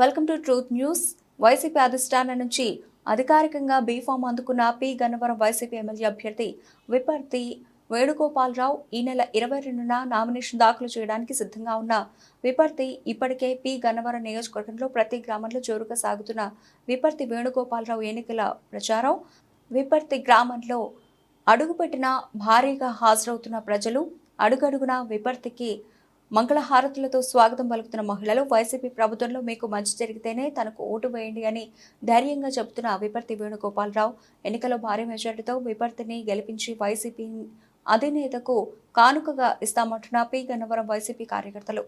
Welcome to truth news. YCP అధిష్టానం నుంచి అధికారికంగా బీఫామ్ అందుకున్న పి గన్నవరం వైసీపీ ఎమ్మెల్యే అభ్యర్థి విపర్తి వేణుగోపాలరావు ఈ నెల 22న నామినేషన్ దాఖలు చేయడానికి సిద్ధంగా ఉన్న విపర్తి ఇప్పటికే పి గన్నవరం నియోజకవర్గంలో ప్రతి గ్రామంలో జోరుగా సాగుతున్న విపర్తి వేణుగోపాలరావు ఎన్నికల ప్రచారం. విపర్తి గ్రామంలో అడుగుపెట్టిన భారీగా హాజరవుతున్న ప్రజలు, అడుగడుగున విపర్తికి మంగళహారతులతో స్వాగతం పలుకుతున్న మహిళలు, వైసీపీ ప్రభుత్వంలో మీకు మంచి జరిగితేనే తనకు ఓటు వేయండి అని ధైర్యంగా చెబుతున్న విపర్తి వేణుగోపాలరావు ఎన్నికల్లో భారీ మెజార్టీతో విపర్తిని గెలిపించి వైసీపీ అధినేతకు కానుకగా ఇస్తామంటున్న పి గన్నవరం వైసీపీ కార్యకర్తలు.